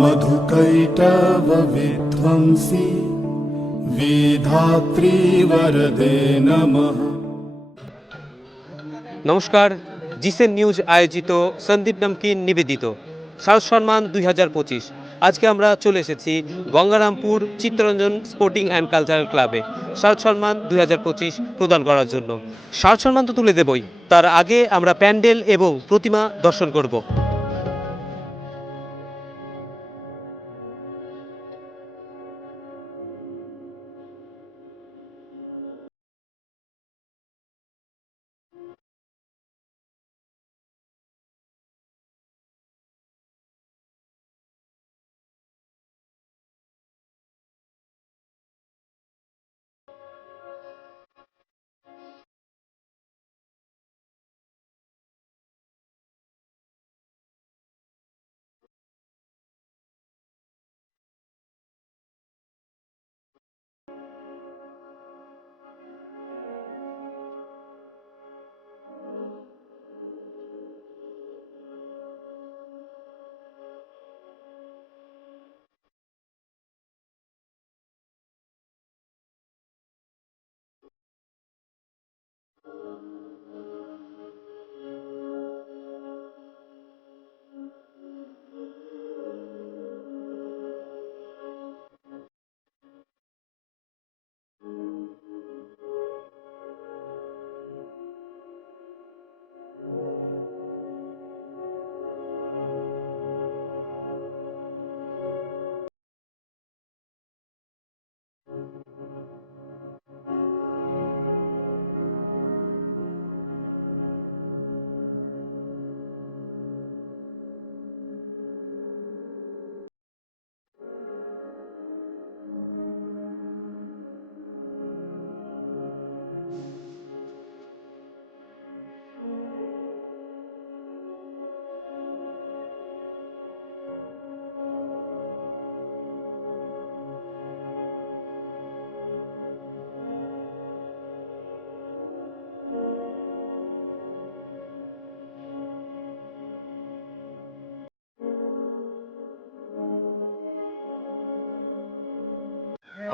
मधुकैटवविध्वंसी विधात्री वरदे नमः নমস্কার জিসেন নিউজ আয়োজিত সন্দীপ নামকিন নিবেদিত সাউথ সম্মান দুই হাজার পঁচিশ আজকে আমরা চলে এসেছি Gangarampur Chittaranjan sporting and cultural ক্লাবে সাউথ সম্মান দুই হাজার পঁচিশ প্রদান করার জন্য সাউথ সম্মান তো তুলে দেবই তার আগে আমরা প্যান্ডেল এবং প্রতিমা দর্শন করব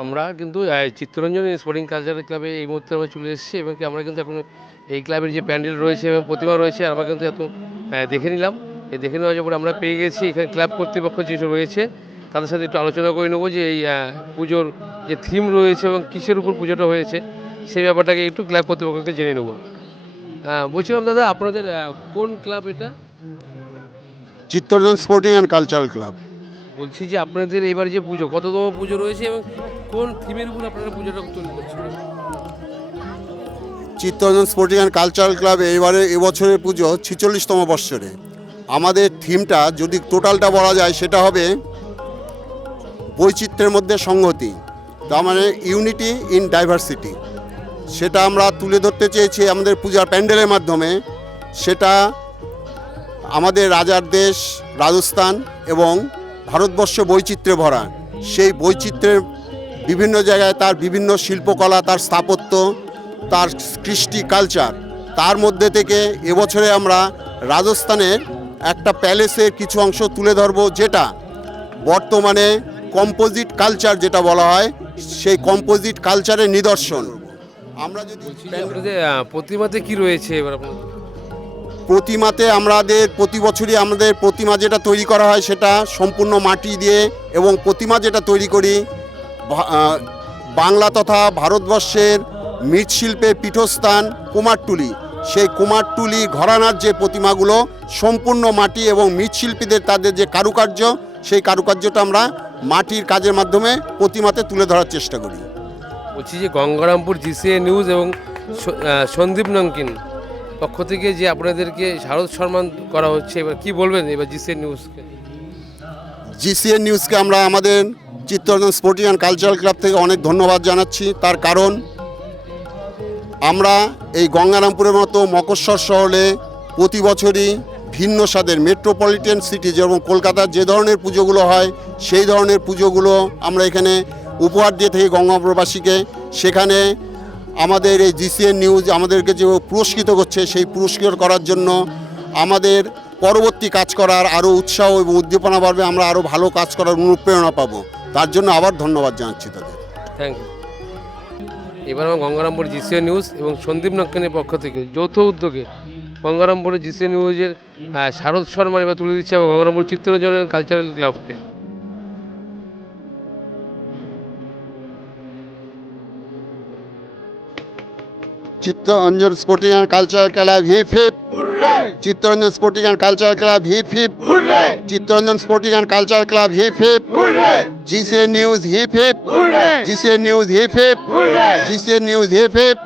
আমরা কিন্তু চিত্তরঞ্জন স্পোর্টিং কালচারাল ক্লাবে এই মুহূর্তে আমরা চলে এসেছি এবং আমরা কিন্তু এখন এই ক্লাবের যে প্যান্ডেল রয়েছে এবং প্রতিমা রয়েছে আমরা কিন্তু এত দেখে নিলাম। এই দেখে নেওয়ার পর আমরা পেয়ে গেছি। এখানে ক্লাব কর্তৃপক্ষ যেসব রয়েছে, তাদের সাথে একটু আলোচনা করে নেব যে এই পুজোর যে থিম রয়েছে এবং কিসের উপর পুজোটা হয়েছে, সেই ব্যাপারটাকে একটু ক্লাব কর্তৃপক্ষকে জেনে নেব। বলছিলাম দাদা, আপনাদের কোন ক্লাব এটা? Chittaranjan sporting and cultural club বলছি যে আপনাদের এবার যে পুজো, কততম পুজো রয়েছে এবং কোন থিমের উপর আপনারা পুজোটা তৈরি করছেন? Chittaranjan sporting and cultural club এইবারে এবছরের পুজো ছিচল্লিশতম বৎসরে। আমাদের থিমটা যদি টোটালটা বলা যায়, সেটা হবে বৈচিত্র্যের মধ্যে সংহতি, তার মানে ইউনিটি ইন ডাইভার্সিটি সেটা আমরা তুলে ধরতে চেয়েছি আমাদের পূজার প্যান্ডেলের মাধ্যমে। সেটা আমাদের রাজার দেশ, রাজস্থান এবং ভারতবর্ষ বৈচিত্র্যে ভরা সেই বৈচিত্র্যের বিভিন্ন জায়গায় তার বিভিন্ন শিল্পকলা, তার স্থাপত্য, তার কৃষ্টি কালচার। তার মধ্যে থেকে এবছরে আমরা রাজস্থানের একটা প্যালেসের কিছু অংশ তুলে ধরব, যেটা বর্তমানে কম্পোজিট কালচার যেটা বলা হয়, সেই কম্পোজিট কালচারের নিদর্শন। আমরা যদি প্রতিমাতে কি রয়েছে এবার আপনাদের? প্রতিমাতে আমাদের, প্রতি বছরই আমাদের প্রতিমা যেটা তৈরি করা হয় সেটা সম্পূর্ণ মাটি দিয়ে এবং প্রতিমা যেটা তৈরি করি বাংলা তথা ভারতবর্ষের মৃৎশিল্পের পীঠস্থান কুমারটুলি। সেই কুমারটুলি ঘরানার যে প্রতিমাগুলো সম্পূর্ণ মাটি এবং মৃৎশিল্পীদের তাদের যে কারুকার্য, সেই কারুকার্যটা আমরা মাটির কাজের মাধ্যমে প্রতিমাতে তুলে ধরার চেষ্টা করি। বলছি যে গঙ্গারামপুর জিসিএ নিউজ এবং সন্দীপ নঙ্কিন পক্ষ থেকে যে আপনাদেরকে শারদ সম্মান করা হচ্ছে, এবার কি বলবেন এবার জিসিএ নিউজকে? জিসিএন নিউজকে আমরা আমাদের Chittaranjan sporting and cultural club থেকে অনেক ধন্যবাদ জানাচ্ছি। তার কারণ, আমরা এই গঙ্গারামপুরের মতো মকস্বর শহরে প্রতি বছরই ভিন্ন স্বাদের মেট্রোপলিটন সিটি যেমন কলকাতার যে ধরনের পুজোগুলো হয়, সেই ধরনের পুজোগুলো আমরা এখানে উপহার দিয়ে থাকি গঙ্গাপুরবাসীকে সেখানে আমাদের এই জিসিএন নিউজ আমাদেরকে যে পুরস্কৃত করছে, সেই পুরস্কৃত করার জন্য আমাদের পরবর্তী কাজ করার আরও উৎসাহ এবং উদ্দীপনা বাড়বে, আমরা আরও ভালো কাজ করার অনুপ্রেরণা পাবো। তার জন্য আবার ধন্যবাদ জানাচ্ছি তাদের। থ্যাংক ইউ এবার আমার গঙ্গারামপুর জিসিএ নিউজ এবং সন্দীপ নক্কানের পক্ষ থেকে যৌথ উদ্যোগে গঙ্গারামপুরের জিসিএ নিউজের শারদ শর্মা এবার তুলে দিচ্ছে এবং গঙ্গারামপুর চিত্তরঞ্জনের কালচারাল ক্লাবকে Chittaranjan sporting and cultural club hip hip Chittaranjan sporting and cultural club hip hip Chittaranjan sporting and cultural club hip hip জিসে news hip hip জিসে news hip hip জিসে news hip heap